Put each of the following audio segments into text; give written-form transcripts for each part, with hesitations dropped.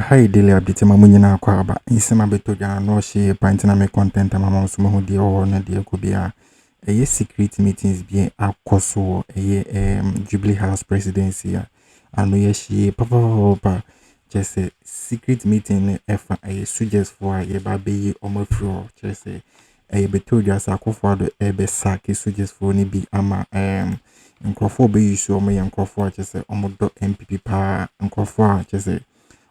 Hi daily update ma munyina kwa aba insema beto jana no she pantina me content ma ma so ho de o na de ko bia secret meetings bi akoso Jubilee House Presidency anu ye she papa just secret meeting efa suggest for ye ba be omofro just beto jasa akofo do be sack suggest for ni bi ama nkrofo be use omo ye nkrofo just omodo MPP pa nkrofo just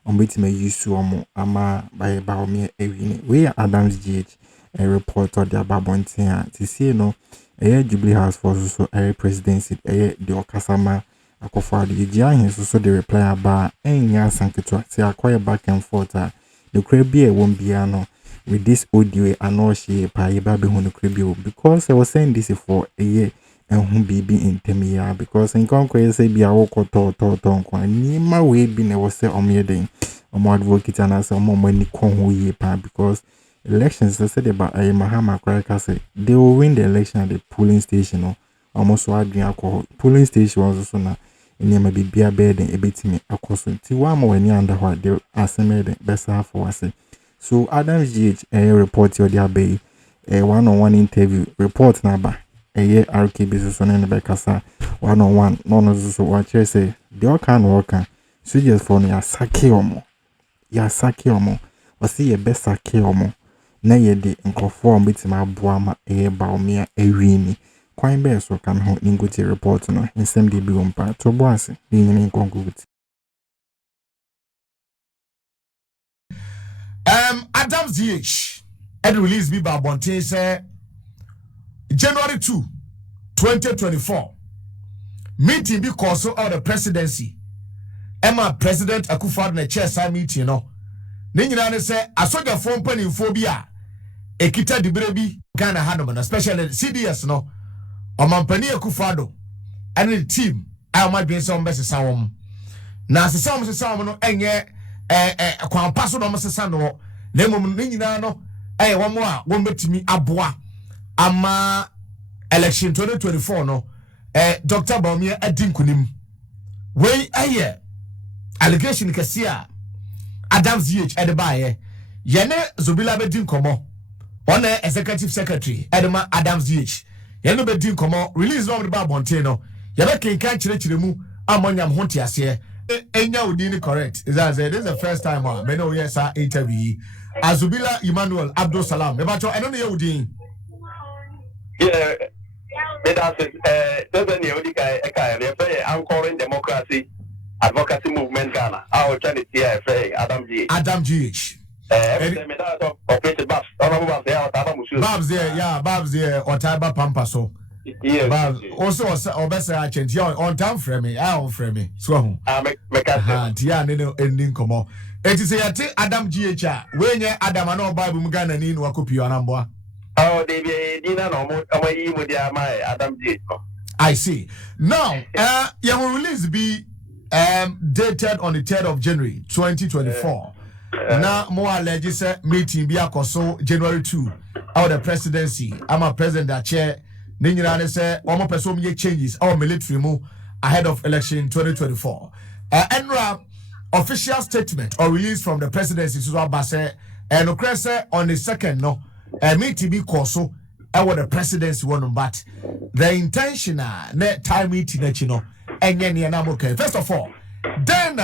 ombeti me use omo ama by baomie ewini we Adams GH a report or the babontia to see no Jubilee House for so presidency the okasama akofo the gia so the reply about enya sanketwa say acquire back and forth the crabie won't be no with this audio ano she pa yeba be hu no crabie because I was saying this for a year and who be in temia because in concrete say be a walk or to ni ma we be ne was say omyeden omo advocate and as omo money kon ho ye pa because elections they said about Mahama Kraka say they will win the election at the polling station no almost so adwin alcohol polling station was also na any ma bibia bed and ebetimi akoso ti wa ma wani under what they aseme best half for say so Adams GH report your dia be one-on-one interview report na ba RKB so na be kasa one-on-one no so wa chere say the can work so just for no ya sake omo wasi ye best sake omo na ye de nkofo om bitima aboa ma baomia ewini kwan be so kan ho ninguti report no nsem de bi wompa to boase ni nyine nkonkuti Adams DH and release me by Bonte say January 2 2024 meeting because of the presidency Emma President Akufo-Addo na chair sa meeting no ne nyina ne se asoja fo mpanimfo bi a ekita dibere bi Ghana hanom na especially CDS no omampani Akufo-Addo and the team I ma dwen se ombesesa wom na asesa wom sesa wom no enye kwan paso no ombesesa no na emom ne nyina no wom a wom betimi aboa ama election 2024 no Dr. Baumia adinkunim we allegation Kesi Adams GH Edebaye yene Zobila bedin komo one executive secretary Edema Adams GH yene bedin komo release no the babonte no yebe kenkan chirechiremu amonyam honte ase enya odini correct is that this is the first time me no yes interview Azubila Emmanuel Abdul Salam me bacho eno ne odin yeah that's doesn't you anchoring democracy advocacy movement Ghana. I was trying to see Adam GH. Adam GH. Babs there, yeah, Babs there, or Taiba Pampa so. Yeah. Also, Obesa Agent, on time frame me, I on frame me. So, I make Tia Nino ending come on. It is a Adam GH. When you Adam and all Bible Mugana Nin Wakupi on Amboa. Oh, they be dinner no more. My Adam GH. I see. Now, you will release be dated on the 3rd of January 2024. Now more alleged meeting be akoso January 2 out the presidency. I'm a president that chair. Ninyina say one more person make changes our military move ahead of election 2024. N.Addo official statement or release from the presidency so abase and okrese on the 2nd no meeting be koso our the presidency one but the intention time meeting that you know first of all, then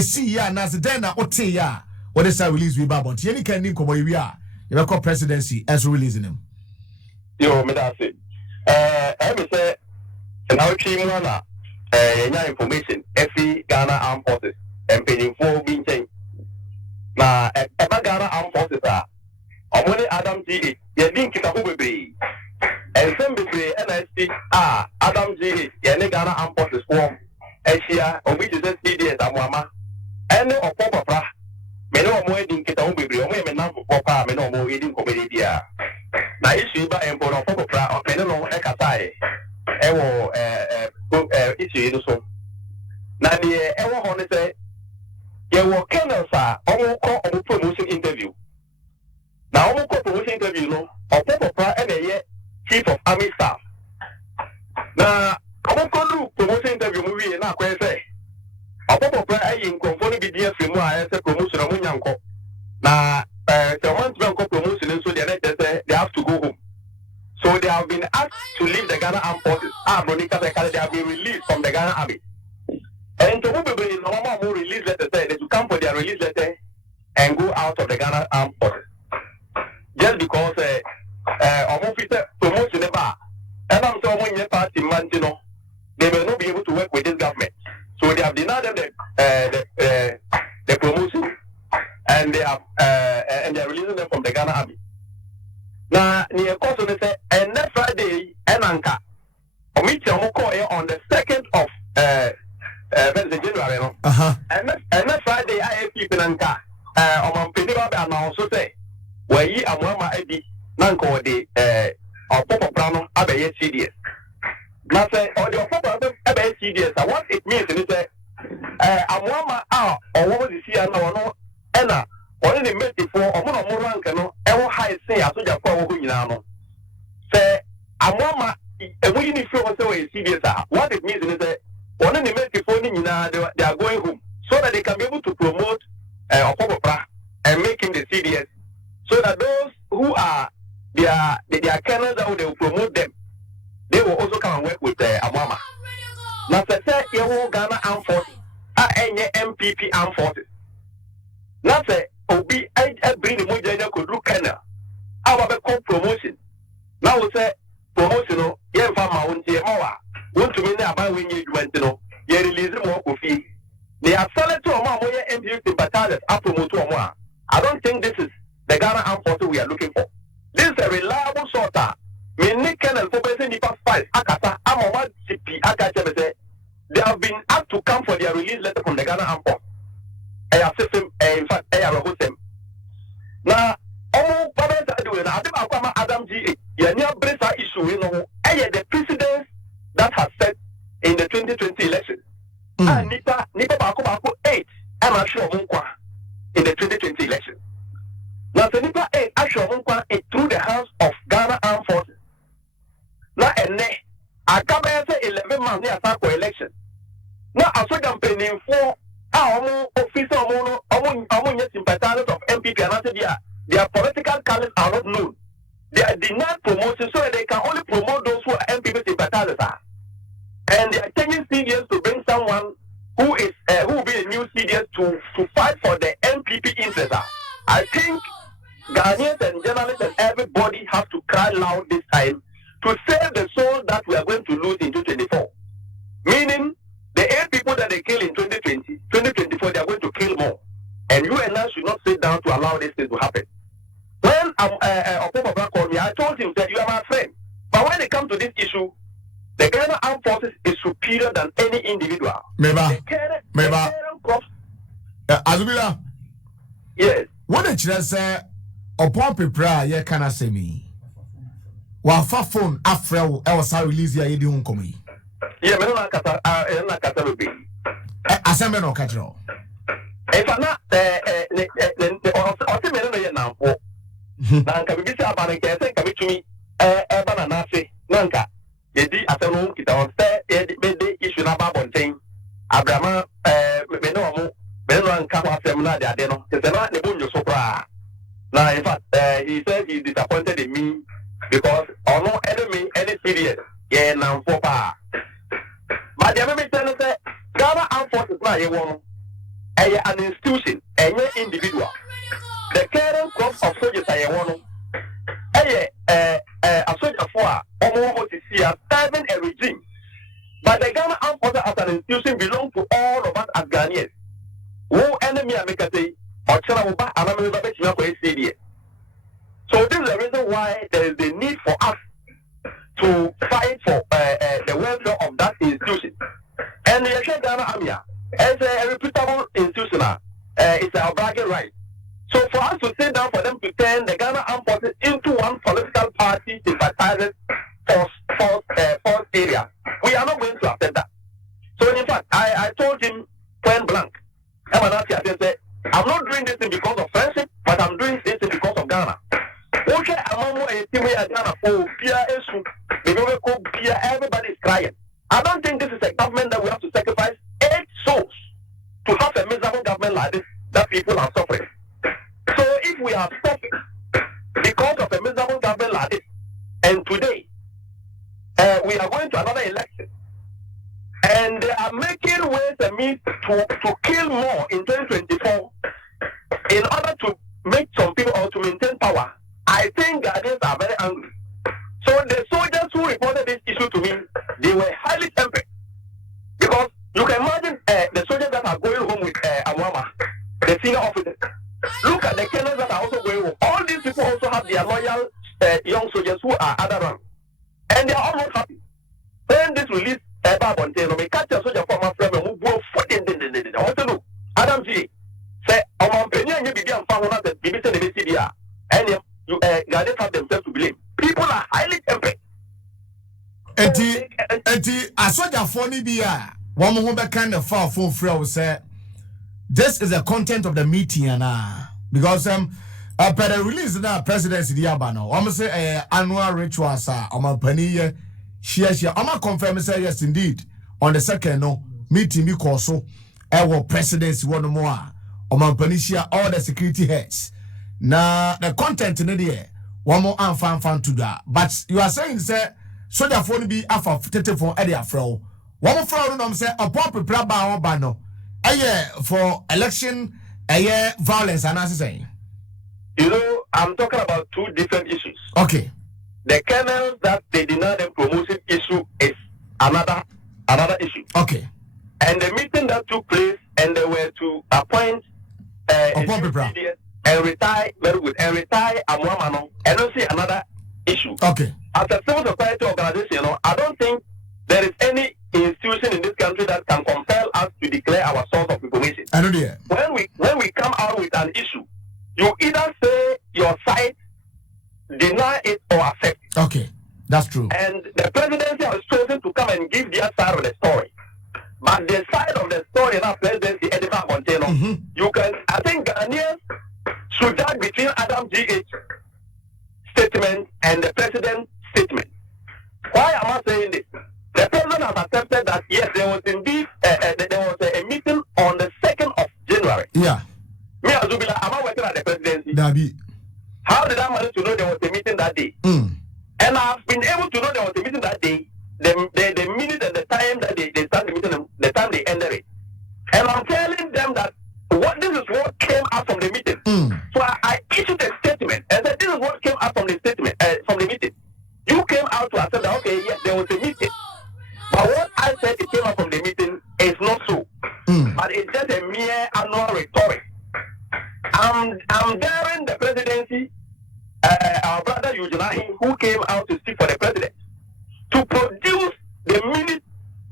see ya na then ote ya what is release we babon. Any kind of we are you call presidency as releasing him. Yo, me that's it. I will say now team na information every Ghana Armed Forces and paying for being changed. Na Ghana Armed Forces are omoni Adam GH ye link kita ho bebre. And some bebre NSC Adam GH ye Ghana Armed Forces form Asia on which is CDS amwama ene opopopra me no mo edin kita ho bebre o me na popa me no mo edin komedi dia na issue ba empo no opopopra o me no ekatae ewo issue no so na de ewo ho ne say ye wo kenelsa o ko o promotion interview na o ko promotion interview no opopopra ene ye chief of army staff na I'm going to promotion interview movie na kwese. Opopopra ayi nkonfo ni bi dia fremu a ese release letter and go out of the Ghana Armed Forces. Just because officer promotes the bar. And I'm so when you party man, they will not be able to work with this government. So they have denied them the promotion and they are releasing them from the Ghana Army. Now, near course they say, and next Friday, and Anka, on the 2nd of January, and next Friday, I have people Anka, on Pendream and also say, where ye are Mama Eddie, Nanko, the Papa Prano, Abe Ṣoḻdiers. Now, say, or the Papa Abe Ṣoḻdiers, what it means is that Amwama are, or what is here now, and only the message for Omono Morankano, ever high say, I told you for Winano. Say, Amwama, we need to also a CDS. What it means is that only the message for Nina, they are going home so that they can be able to promote Okobopra and making the CDS so that those who are their kennels that they will promote them, they will also come and work with Amwama. Now, say, you Ghana Armed Forces, MPP Armed Forces. Now, say, Obi, I bring the Mojana could look Kenya. Our promotion. Now, we say, promotion, yeah, Fama, won't say, want to mean about when you went to know, you release more coffee. They are selling to a more MPP battalions up to Mutuama. I don't think this is the Ghana Armed Forces we are looking for. This is a reliable sorter. Miniken and Focusing the past five, Akata, Amawad CP, Akata, they have been asked to come for their release letter from the Ghana Armed Forces. I assist him, in fact, I have him. Now, almost Akroma Adam G. Yanya Bresa issue, the precedents that has set in the 2020 election. And Nipa Bako 8, I'm not sure in the 2020 election. Now, the Nipa 8, actually, through the hands of Ghana Armed Forces. Now, and I come and say 11 months near for election. Now, I saw them paying for our officer among sympathizers of MPP and I said, their political colors are not known. They are denied promotion so that they can only promote those who are MPP sympathizers. And they are changing CDS to bring someone who will be a new CDS to fight for the MPP interest. I think Ghanaians and journalists and everybody have to cry loud this time to save the soul that we are going to lose in 2024. Meaning, the 8 people that they kill in 2024, they are going to kill more. And you and I should not sit down to allow this thing to happen. When Okoboba called me, I told him that you are my friend. But when it comes to this issue, the Ghana Armed Forces is superior than any individual. Azubila. Yes. What did you say? Upon prepare, you can say me. Wafa phone after I was released here, you don't come. Yeah, me no kata will be. Assemble no catro. If I'm not me no ye na po. Na nka bi bisa abana ke se ka bi tumi bana na se. Na nka ye di asenu kita on se ye de issue na ba bonten. Abrama me no nka wa asem na de ade no. Se na ne bunyo so kra. Now, in fact, he said he's disappointed in me because no enemy, any serious, yeah, now for power. But the American telling us, Ghana Armed Forces now, an institution, an individual. The current crop of soldiers are a soldier for almost serving a regime. But the Ghana Armed Forces as an institution belong to all of us as Ghanaians. Who enemy America say? So this is the reason why there is the need for us to fight for the welfare of that institution. And the Ghana Army is a reputable institution. It's our bragging right. So for us to sit down for them to turn the Ghana Armed Forces into one political party sympathizers force area, we are not going to accept that. So in fact, I told him point blank, I'm not doing this because of friendship, but I'm doing this because of Ghana. Everybody is crying. I don't think this is a government that we have to sacrifice 8 souls to have a miserable government like this that people are suffering. So if we are suffering because of a miserable government like this, and today we are going to another election, and they are making ways and means to kill more in 2024 senior officers. Look at the colonels that are also going home. All these people also have their loyal young soldiers who are other rank. And they are all not happy. When this release Babonte, we catch a soldier from a friend who go for the also look. Adam G. Say, Penny, you begin found out that BBC and the CDR. And you guys have themselves to blame. People are highly tempered. A soldier for Nibia, one more kind of far phone free say. This is the content of the meeting, because per the release of the presidency, the Abano, I'm say annual rituals are on penny share. I'm confirm say yes indeed. On the second no meeting because so our presidency one more on penny share all the security heads. Now the content in the air one more and fan to that. But you are saying say so the phone be alpha for area fro. One more fro no say upon prepare by bano. For election, violence, and as saying. You know, I'm talking about two different issues. Okay. The colonels that they deny them promotion issue is another issue. Okay. And the meeting that took place, and they were to appoint and retire, very good, and retire Amwamano, and don't see another issue. Okay. As a civil society organization, I don't think there is any institution in this country that can compel us to declare our source of information. I know there. When we come out with an issue, you either say your side, deny it, or accept it. Okay, that's true. And the presidency has chosen to come and give their side of the story. But the side of the story in our presidency, Edinburgh Montano, you can, I think Ghanaians should judge between Adam G.H. statement and the president's statement. Why am I saying this? The president has accepted that yes, there was indeed there was a meeting on the 2nd of January. Yeah. Me Azubila, am I working at the presidency? Dabi. How did I manage to know there was a meeting that day? And I've been able to know there was a meeting that day, the minute and the time that they start the meeting, the time they ended it. And I'm telling them that this is what came out from the meeting. So I issued a statement and said this is what came out from the statement from the meeting. You came out to accept that okay, yes, there was a meeting. But what I said it came out from the meeting is not so. But it's just a mere annual rhetoric. I'm daring the presidency, our brother Eugene, who came out to speak for the president, to produce the minute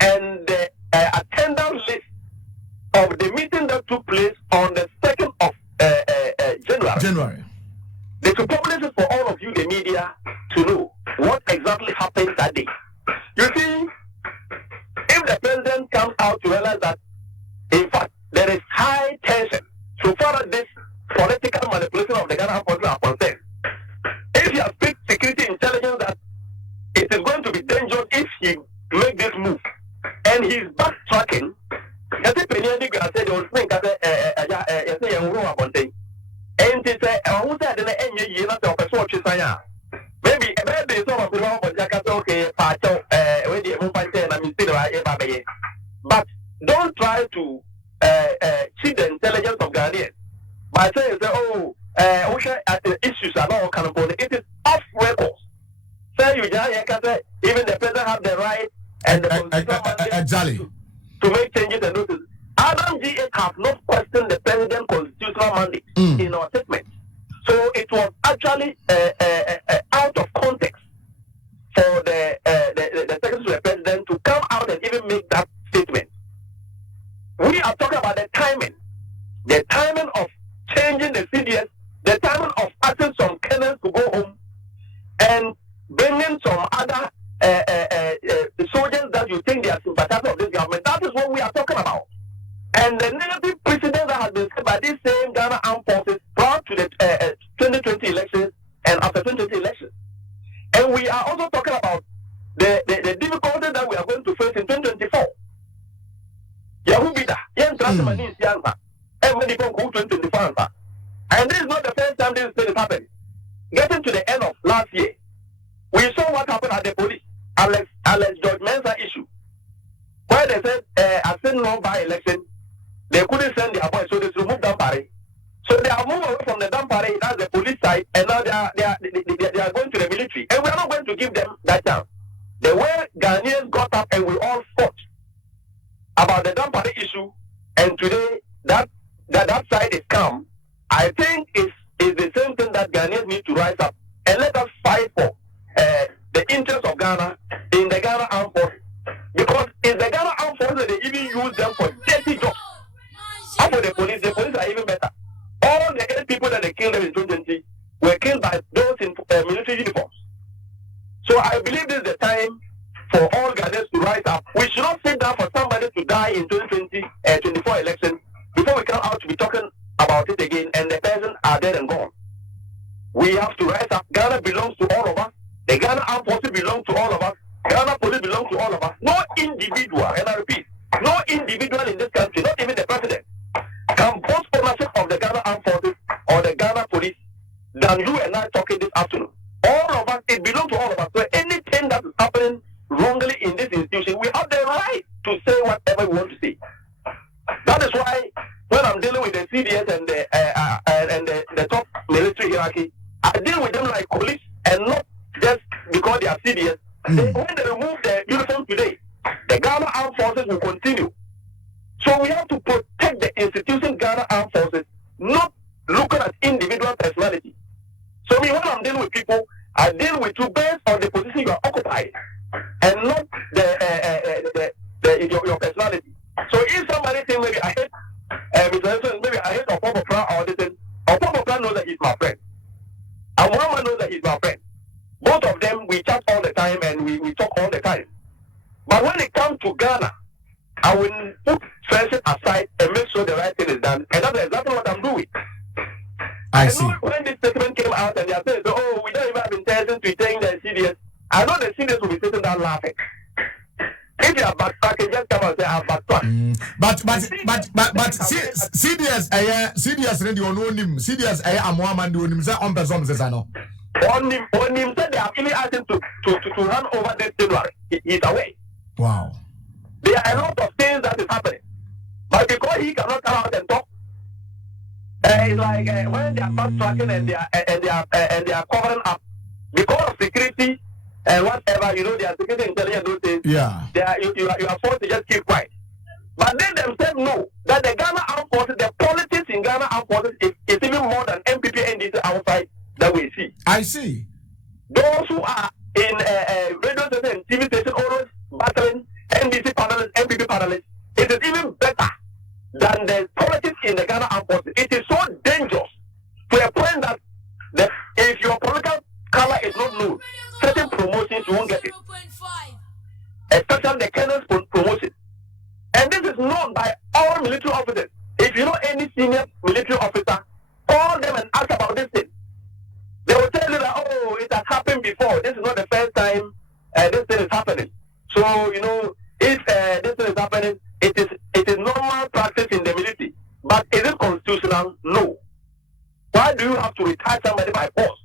and the attendance list of the meeting that took place on the 2nd of January. They should publish it for all of you, the media, to know what exactly happened that day. You see, if the president comes out to realize that, in fact, there is high tension so far as this political manipulation of the Ghana Forces are concerned, if he has picked security intelligence that it is going to be dangerous if he make this move, and he's backtracking, I think Penny said they will think that and they say, who said the end year not of a swatch is maybe some of the law for Jacket, okay, when you move by 10, I mean, still, but don't try to cheat the intelligence of Ghanaians by saying, issues are not accountable. It is off record. Say you even the president have the right and the to make changes and notice. Adam G.H. have not questioned the president's constitutional mandate in our statement. So it was actually out of context for the secretary to the president to come out and even make that statement. We are talking about the timing of changing the CDS, the timing of asking some colonels to go home and bringing some other soldiers that you think they are sympathizers of this government. That is what we are talking about. And the negative precedent that has been set by these same Ghana armed forces prior to the 2020 elections and after 2020 elections. And we are also talking about the difficulties that we are going to face in 2024. Yahubida, and this is not the first time this thing is happening. Getting to the end of last year, we saw what happened at the police, Alex George Mensa issue, where they said, as in no by election, they couldn't send their boys, so they removed Dampare. So they are moving away from the Dampare, that's the police side, and now they are going to the military. And we are not going to give them that chance. The way Ghanaians got up and we all fought about the Dampare issue, and today that side tide is calm, I think it's the same thing that Ghanaians need to rise up and let us fight for the interests of Ghana in the Ghana Armed Forces. Because in the Ghana Armed Forces, they even use them for dirty jobs. And for the police are even better. All the 8 people that they killed in 2020 were killed by those in military uniforms. So I believe this is the time for all Ghanaians to rise up. We should not sit down for somebody to die in 2024 election before we come out to be talking about it again and the person are dead and gone. We have to rise up. Ghana belongs to all of us. The Ghana Armed Forces belong to all of us. Ghana Police belong to all of us. No individual, and I repeat, no individual in this country, not even the president, can boast ownership of the Ghana Armed Forces or the Ghana Police than you and I talking this afternoon. All of us, it belongs to all of us. So anything that is happening wrongly in this institution, we have the right to say whatever we want to say. That is why when I'm dealing with the CDS and the top military hierarchy, I deal with them like colleagues and not just because they are CDS. When they remove the uniform today, the Ghana Armed Forces will continue. So we have to protect the institution Ghana Armed Forces, not looking at individual personality. So me, when I'm dealing with people, I deal with you based on the position you are occupying and not your personality. So if somebody thinks maybe I hate maybe I hate Okwopopra or this thing, Okwopopra knows that he's my friend. And Muhammad knows that he's my friend. Both of them, we chat all the time and we talk all the time. But when it comes to Ghana, I will put friendship aside and make sure the right thing is done. And that's exactly what I'm doing. I see. Know when this statement came out and they are saying, oh, we don't even have intention to saying the CDS. I know the CDS will be sitting down laughing. If you are backtracking, just come and say I'm backtracking. But CDS radio no him. CDS Muhammad no him say on person say no. On him said they have even asked him to run over this January. He's away. Wow. There are a lot of things that is happening. But because he cannot come out and talk, it's like when they are backtracking and they are covering up because of security and whatever, you know, they are security intelligence those things. Yeah. You are forced to just keep quiet. But they themselves know that the Ghana Armed Forces, the politics in Ghana Armed Forces is even more than MPP and NDC outside that we see. I see. Those who are in radio station and TV station always battling NDC panelists, MPP panelists, it is even better than the politics in the Ghana Armed Forces. It is so dangerous to a point that if your political color is not known, certain promotions you won't get it. Especially the colonel's promotion. And this is known by all military officers. If you know any senior military officer, call them and ask about this thing. They will tell you that, oh, it has happened before. This is not the first time this thing is happening. So, you know, if this thing is happening, it is normal practice in the military. But is it constitutional? No. Why do you have to retire somebody by force?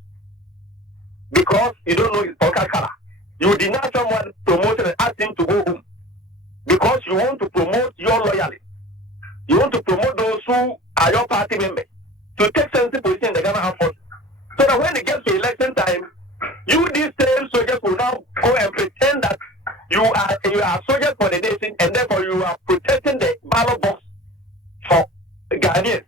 Because you don't know his political color. You deny someone promotion and ask him to go home. Because you want to promote your loyalty. You want to promote those who are your party members to take sensitive position in the Ghana Armed Forces. So that when it gets to election time, you these same soldiers will now go and pretend that you are soldiers for the nation and therefore you are protecting the ballot box for Ghanaians.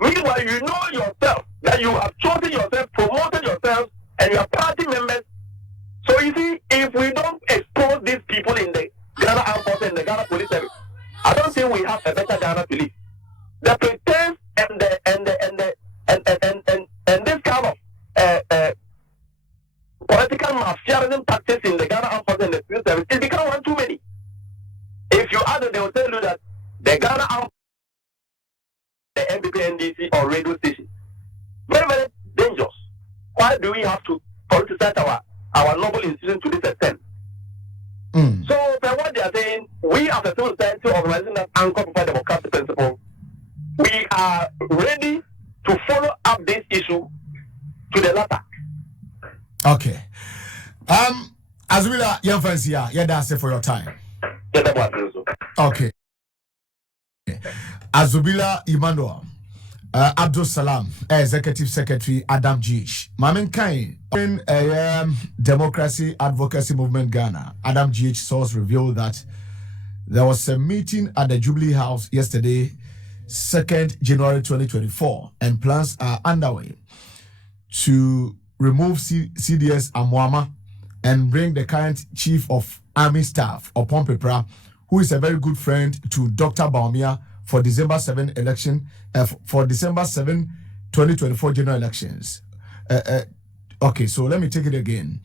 Meanwhile, you know yourself that you have chosen yourself, promoted yourself, and you are party members. So you see, if we don't expose these people in the Ghana Armed Forces and the Ghana Police Service, I don't think we have a better Ghana to live. The pretense and this kind of political mafiaism practice in the Ghana Armed Forces and the Police Service, it becomes one too many. If you add it, they will tell you that the Ghana Armed the MPP, NDC, or radio station, very, very dangerous. Why do we have to politicize our noble institution to this extent? So, from what they are saying, we as a civil society organization that anchor by democratic principle, we are ready to follow up this issue to the latter. Okay. Azubila, young friends here, that's it for your time. Okay. Azubila Emmanuel, Abdul Salam, Executive Secretary Adam G.H. Mamin Kain, Democracy Advocacy Movement Ghana. Adam G.H. source revealed that there was a meeting at the Jubilee House yesterday 2nd January 2024, and plans are underway to remove CDS Amwama and bring the current Chief of Army Staff, Opon Pepra, who is a very good friend to Dr. Bawumia for December 7 election, for December 7, 2024 general elections. Okay, so let me take it again.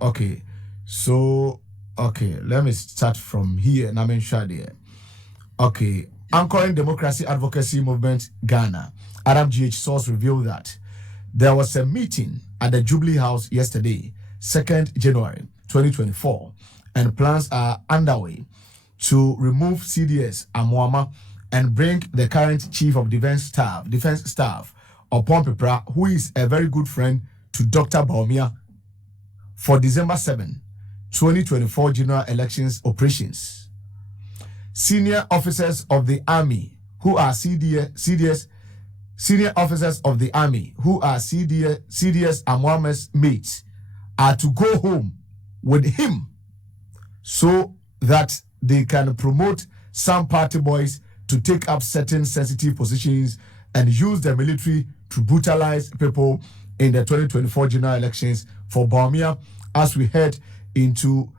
Okay, so okay, let me start from here. Namen Ṣoḻdiers. Okay, anchoring democracy advocacy movement Ghana. Adam GH source revealed that there was a meeting at the Jubilee House yesterday, 2nd January 2024, and plans are underway to remove CDS Amwama and bring the current Chief of Defense Staff, Opon Pepra, who is a very good friend to Dr. Bawumia, for December 7, 2024 general elections operations. Senior officers of the army who are CDS Amwama's mates are to go home with him so that they can promote some party boys to take up certain sensitive positions and use the military to brutalize people in the 2024 general elections for Bawumia, as we head into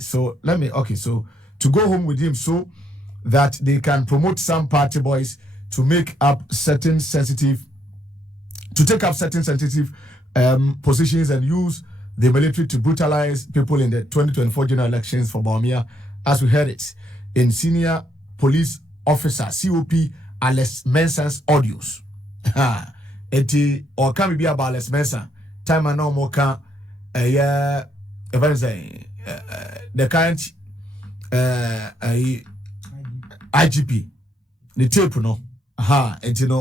so to go home with him so that they can promote some party boys to make up certain sensitive positions and use the military to brutalize people in the 2024 general elections for Bawumia, as we heard it in senior police officer COP Alex Mensah's audios. Eti or can be about Alex Mensah time and no more can the current IGP the tape no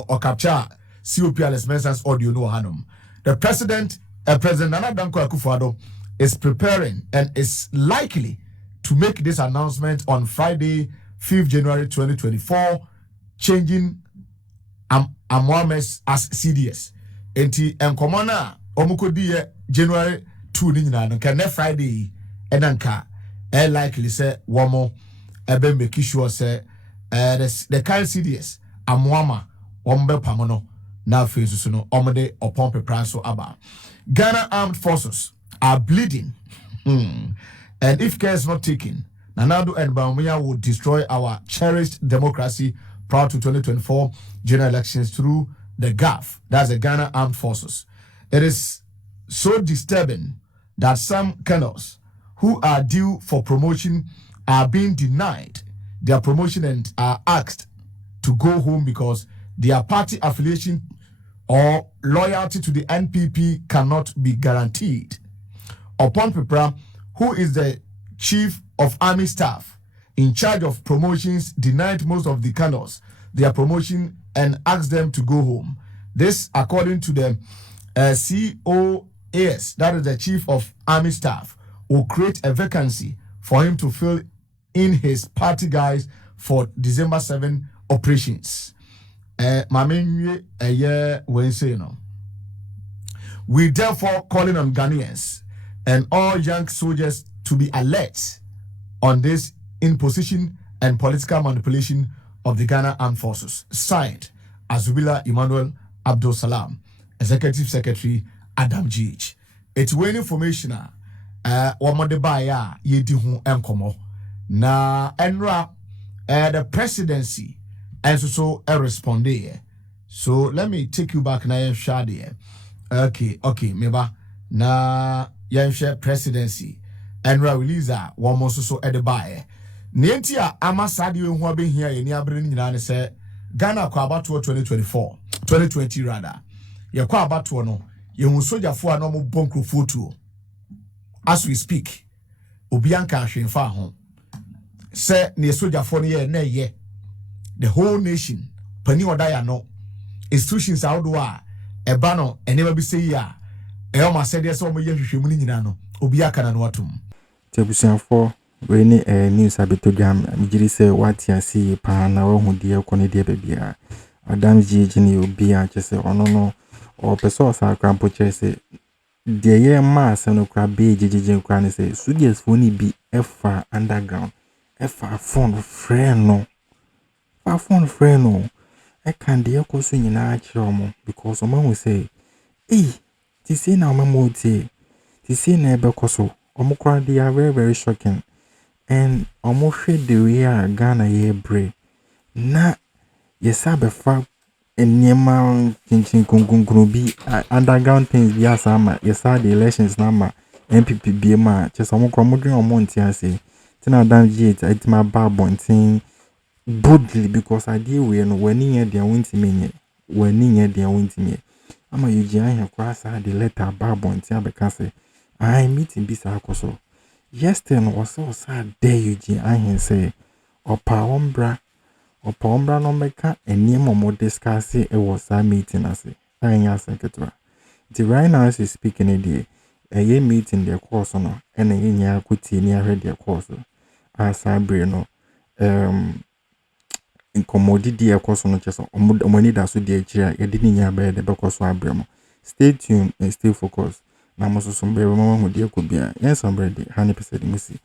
or capture COP Alex Mensah's audio no hanum. The President N.Addo Akufo-Addo is preparing and is likely to make this announcement on Friday, 5th January 2024, changing Amwama's as CDS. Enti enkomona omukodi January 2 ni nyina no kene Friday enanka likely say womo ebe make sure say the kind CDS Amwama ombe pamono na face so no omde Opon Pepra so aba. Ghana Armed Forces are bleeding. And if care is not taken, N.Addo and Bawumia will destroy our cherished democracy prior to 2024 general elections through the GAF. That's the Ghana Armed Forces. It is so disturbing that some colonels who are due for promotion are being denied their promotion and are asked to go home because their party affiliation or loyalty to the NPP cannot be guaranteed. Opon Pepra, who is the Chief of Army Staff in charge of promotions, denied most of the colonels their promotion and asked them to go home. This, according to the COAS, that is the Chief of Army Staff, will create a vacancy for him to fill in his party guys for December 7 operations. We therefore calling on Ghanaians and all young soldiers to be alert on this imposition and political manipulation of the Ghana Armed Forces. Signed, Azubila Emmanuel Abdul Salam, Executive Secretary Adam GH. It's when information wamode baya yedi hu enkomo na enra the presidency and so respond there. So let me take you back na Ṣoḻdiers. Okay, meba na share presidency and release one more so edibaye. Nientia amasadi hu abehia ye ni abere nyina ne se Ghana kwa abato 2020 rather. Ye kwa abato no ye hu sojafo no mo bonkrofo tuo. As we speak, Obianka Hwenfa ho. Say ne sojafo no ye na ye. The whole nation pani odaya no institutions outdoor eba no enema bi say ya e o ma said yes o mo ye hwehwemu ni nyina no Obiaka na no atum. Tebusianfo we ni news abetogam migiri se watia si pa na wo hu die ko ne die bebia Adam GG ni Obia chese ono no o peso sa krampo chese the year mass and okra be JJ Kran say Ṣoḻdiers phone be F underground. F phone friend no. Phone friend no. I can't dear cause in your because someone will say, "Hey, this is now my mood. This is never coso. Omokra they are very, very shocking. And almost the way Ghana ye bray. Na yes, I be far and Niema Kinchin Kungubi underground things be as ama. Yes, the elections number MPP be ma. Just Omokra or Monty I say. Tina down yet at my bar bonting boldly because I deal with when near their winter me. When near their winter me. Ama Eugene have crossed the letter bar bonting because I meeting bisa akoso. Yesterday was so sad there Eugene I say Opa Ombra no meka eni mo discuss it was a meeting as I answer ketwa. The right now is speaking a day meeting their course no and nya kuti ni ahwe their course as I no in commodity their course no just omoni da so the ejira ye didn't nya be the because so abremo. Stay tuned and stay focused. Na mo so sombe mo hu de ko bia. Yes somebody 100% musi.